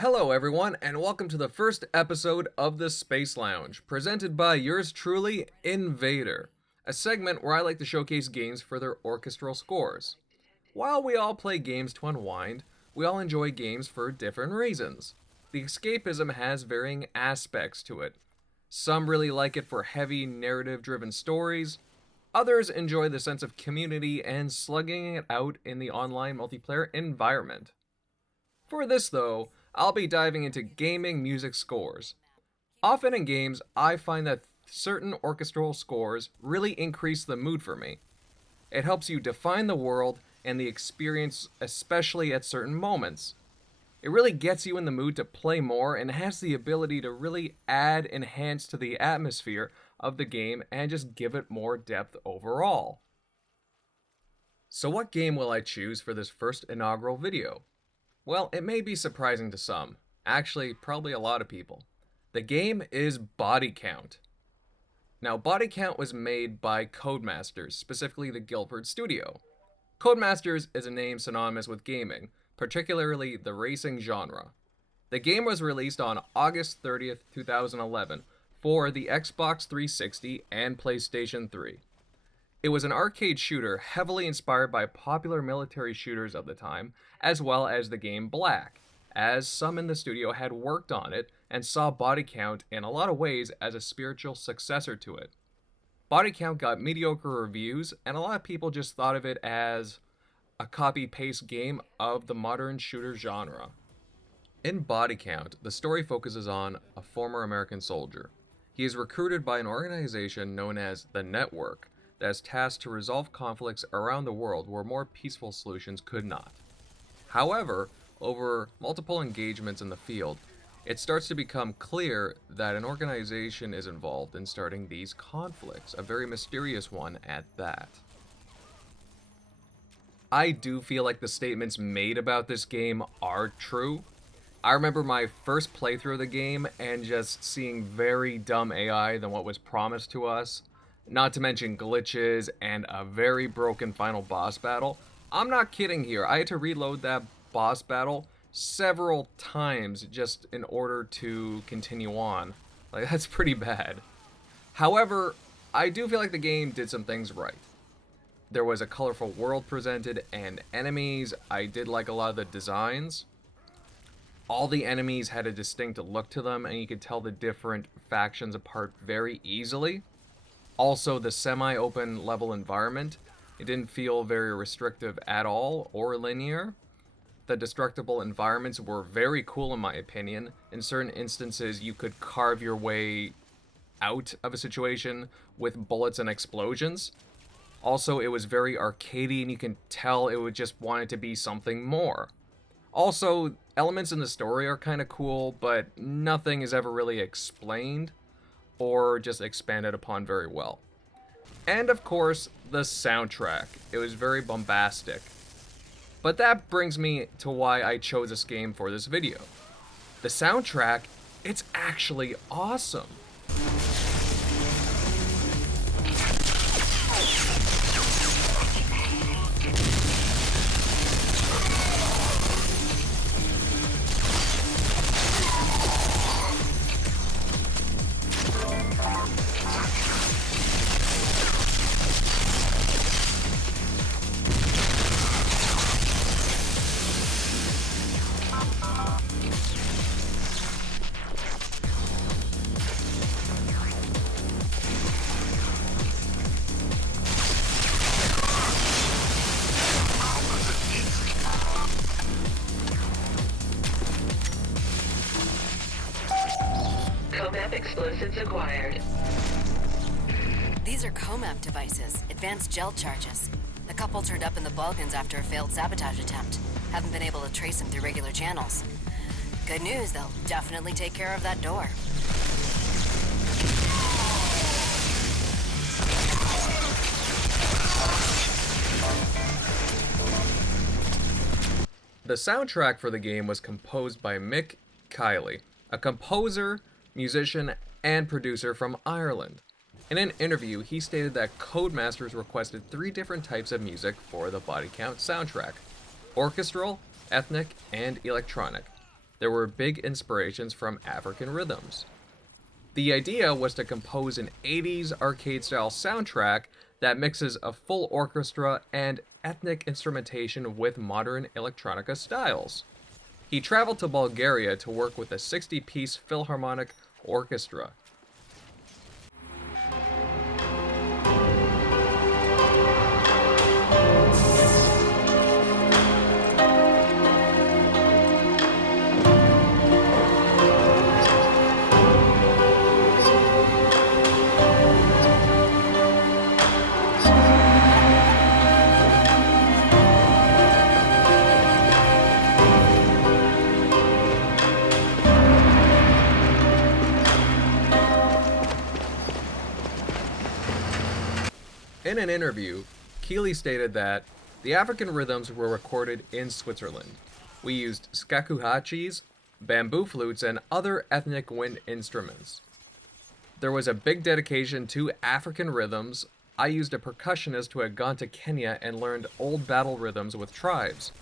Hello, everyone, and welcome to the first episode of the Space Lounge, presented by yours truly, Invader, a segment where I like to showcase games for their orchestral scores. While we all play games to unwind, we all enjoy games for different reasons. The escapism has varying aspects to it. Some really like it for heavy, narrative driven stories. Others enjoy the sense of community and slugging it out in the online multiplayer environment. For this, though, I'll be diving into gaming music scores. Often in games, I find that certain orchestral scores really increase the mood for me. It helps you define the world and the experience, especially at certain moments. It really gets you in the mood to play more and has the ability to really enhance to the atmosphere of the game and just give it more depth overall. So what game will I choose for this first inaugural video? Well, it may be surprising to some. Actually, probably a lot of people. The game is BodyCount. Now, BodyCount was made by Codemasters, specifically the Guildford studio. Codemasters is a name synonymous with gaming, particularly the racing genre. The game was released on August 30th, 2011 for the Xbox 360 and PlayStation 3. It was an arcade shooter heavily inspired by popular military shooters of the time, as well as the game Black, as some in the studio had worked on it and saw BodyCount in a lot of ways as a spiritual successor to it. BodyCount got mediocre reviews, and a lot of people just thought of it as a copy-paste game of the modern shooter genre. In BodyCount, the story focuses on a former American soldier. He is recruited by an organization known as the Network, that is tasked to resolve conflicts around the world where more peaceful solutions could not. However, over multiple engagements in the field, it starts to become clear that an organization is involved in starting these conflicts, a very mysterious one at that. I do feel like the statements made about this game are true. I remember my first playthrough of the game and just seeing very dumb AI than what was promised to us. Not to mention glitches and a very broken final boss battle. I'm not kidding here. I had to reload that boss battle several times just in order to continue on. Like, that's pretty bad. However, I do feel like the game did some things right. There was a colorful world presented and enemies. I did like a lot of the designs. All the enemies had a distinct look to them, and you could tell the different factions apart very easily. Also, the semi-open level environment, it didn't feel very restrictive at all or linear. The destructible environments were very cool in my opinion. In certain instances, you could carve your way out of a situation with bullets and explosions. Also, it was very arcadey, and you can tell it would just want it to be something more. Also, elements in the story are kind of cool, but nothing is ever really explained or just expanded upon very well. And of course, the soundtrack. It was very bombastic. But that brings me to why I chose this game for this video. The soundtrack, it's actually awesome. Explosives acquired. These are COMAP devices, advanced gel charges. The couple turned up in the Balkans after a failed sabotage attempt. Haven't been able to trace them through regular channels. Good news, they'll definitely take care of that door. The soundtrack for the game was composed by Mick, Kiely, a composer, musician, and producer from Ireland. In an interview, he stated that Codemasters requested 3 different types of music for the BodyCount soundtrack: orchestral, ethnic, and electronic. there were big inspirations from African rhythms. The idea was to compose an 80s arcade style soundtrack that mixes a full orchestra and ethnic instrumentation with modern electronica styles. He traveled to Bulgaria to work with a 60-piece Philharmonic orchestra. In an interview, Kiely stated that the African rhythms were recorded in Switzerland. We used shakuhachis, bamboo flutes, and other ethnic wind instruments. There was a big dedication to African rhythms. I used a percussionist who had gone to Kenya and learned old battle rhythms with tribes.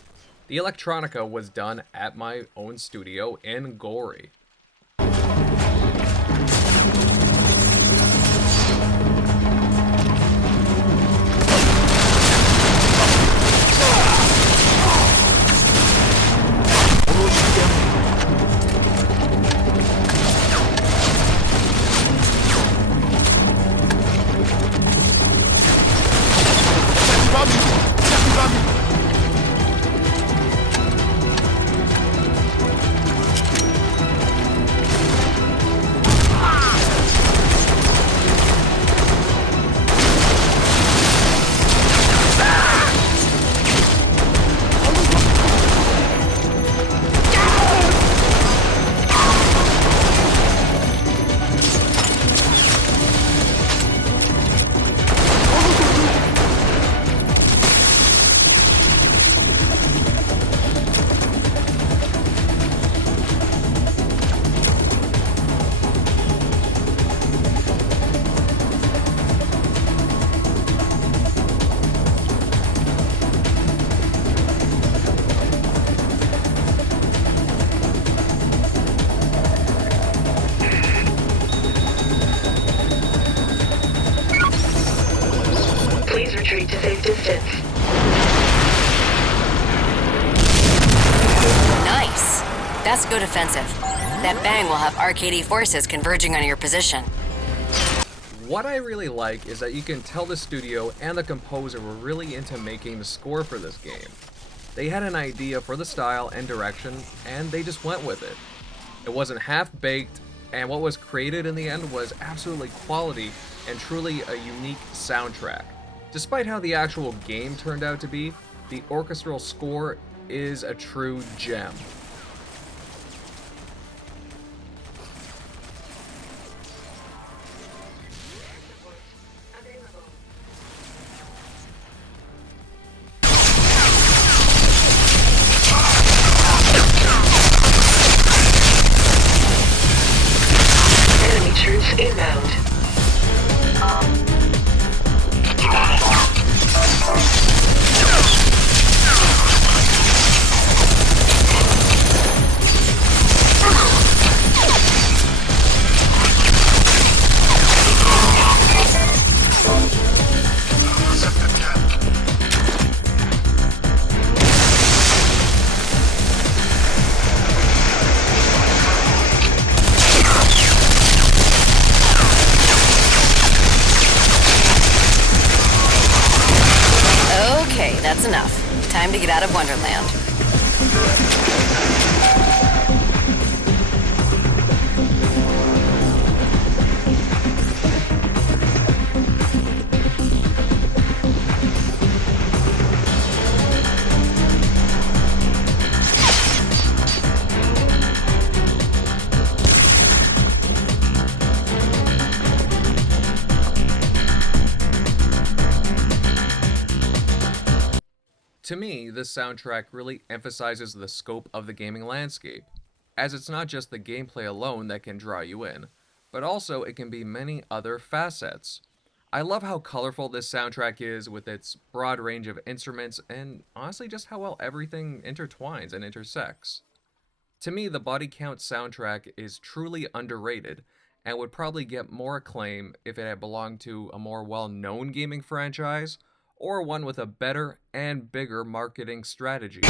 The electronica was done at my own studio in Gori. Retreat to safe distance. Nice. That's good offensive. That bang will have arcadey forces converging on your position. What I really like is that you can tell the studio and the composer were really into making the score for this game. They had an idea for the style and direction, and they just went with it. It wasn't half-baked, and what was created in the end was absolutely quality and truly a unique soundtrack. Despite how the actual game turned out to be, the orchestral score is a true gem. Enemy troops inbound. That's enough. Time to get out of Wonderland. To me, this soundtrack really emphasizes the scope of the gaming landscape, as it's not just the gameplay alone that can draw you in, but also it can be many other facets. I love how colorful this soundtrack is with its broad range of instruments and honestly just how well everything intertwines and intersects. To me, the BodyCount soundtrack is truly underrated and would probably get more acclaim if it had belonged to a more well-known gaming franchise or one with a better and bigger marketing strategy.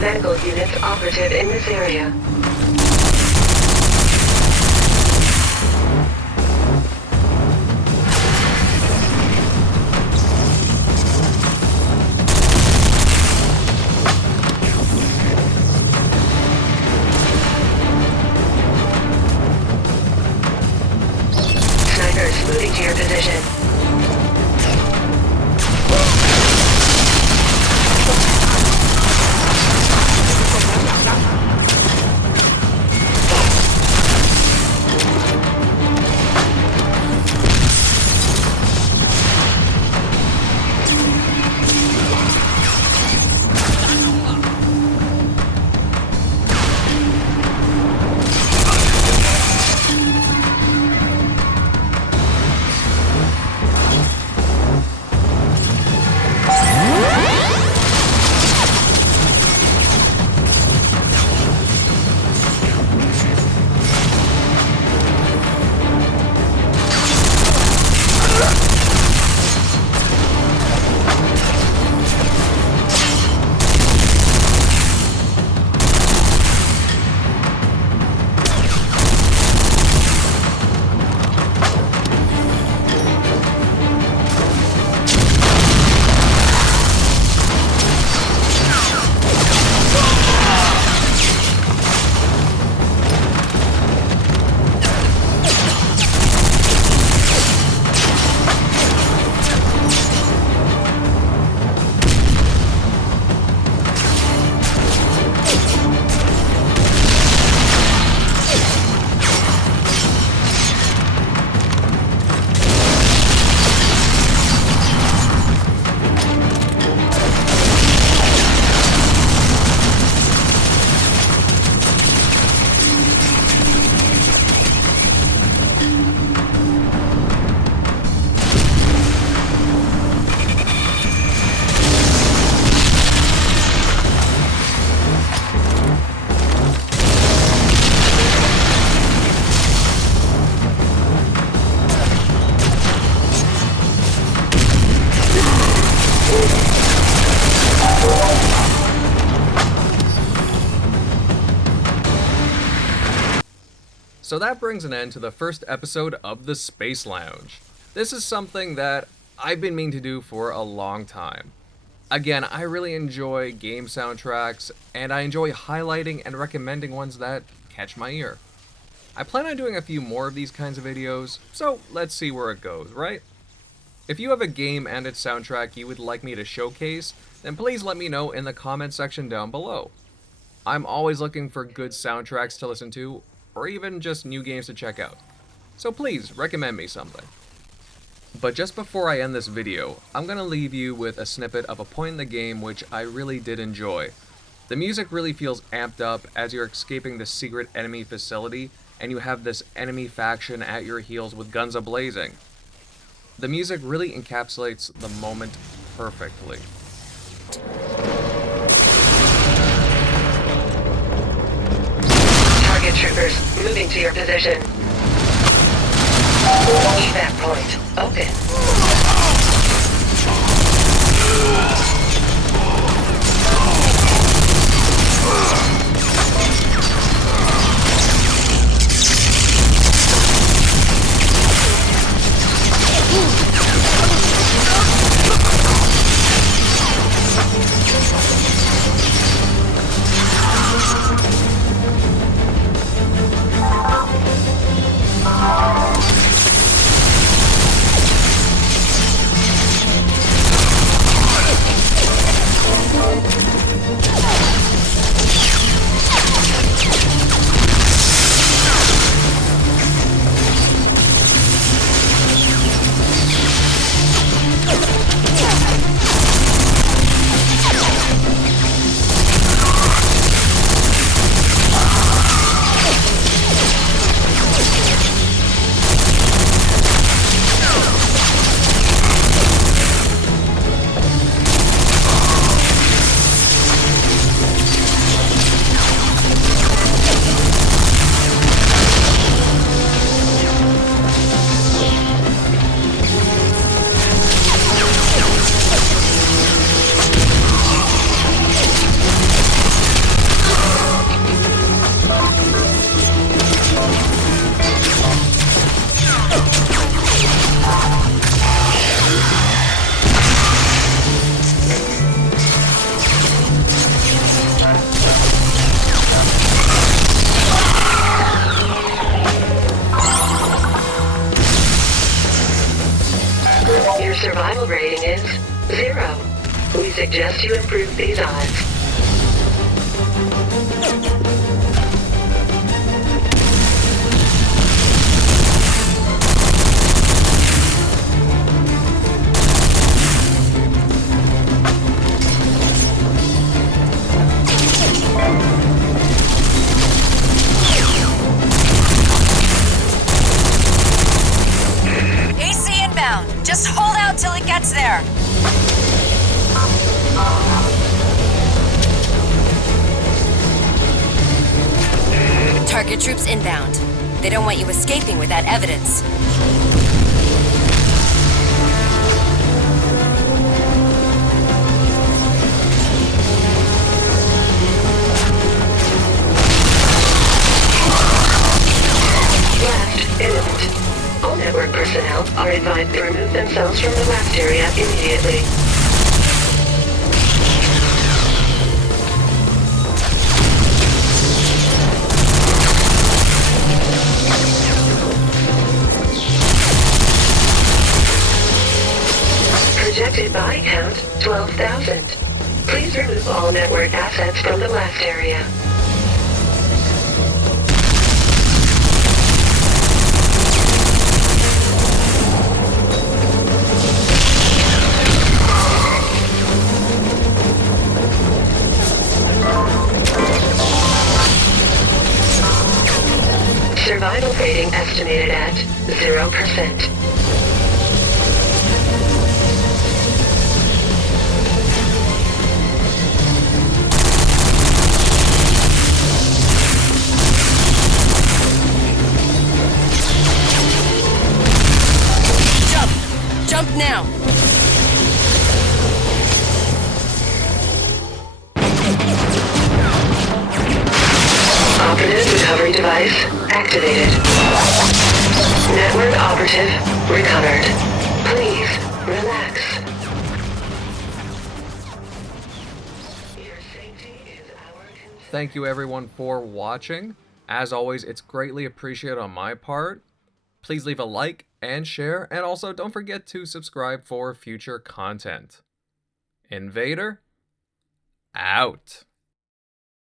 Medical units operative in this area. Snipers moving to your position. So that brings an end to the first episode of the Space Lounge. This is something that I've been meaning to do for a long time. Again, I really enjoy game soundtracks, and I enjoy highlighting and recommending ones that catch my ear. I plan on doing a few more of these kinds of videos, so let's see where it goes, right? If you have a game and its soundtrack you would like me to showcase, then please let me know in the comment section down below. I'm always looking for good soundtracks to listen to, or even just new games to check out. So please, recommend me something. But just before I end this video, I'm gonna leave you with a snippet of a point in the game which I really did enjoy. The music really feels amped up as you're escaping the secret enemy facility, and you have this enemy faction at your heels with guns a-blazing. The music really encapsulates the moment perfectly. Target troopers moving to your position. Evac point open. survival rating is 0. We suggest you improve these odds. AC inbound. Just hold out till it gets there. Target troops inbound. They don't want you escaping without evidence. Blast imminent. All network personnel are advised to remove themselves from the blast area immediately. Projected body count 12,000. Please remove all network assets from the blast area. Survival rating estimated at 0%. Jump now! Operative recovery device activated. Network operative recovered. Please relax. Your safety is our concern. Thank you everyone for watching. As always, it's greatly appreciated on my part. Please leave a like and share, and also don't forget to subscribe for future content. Invader, out.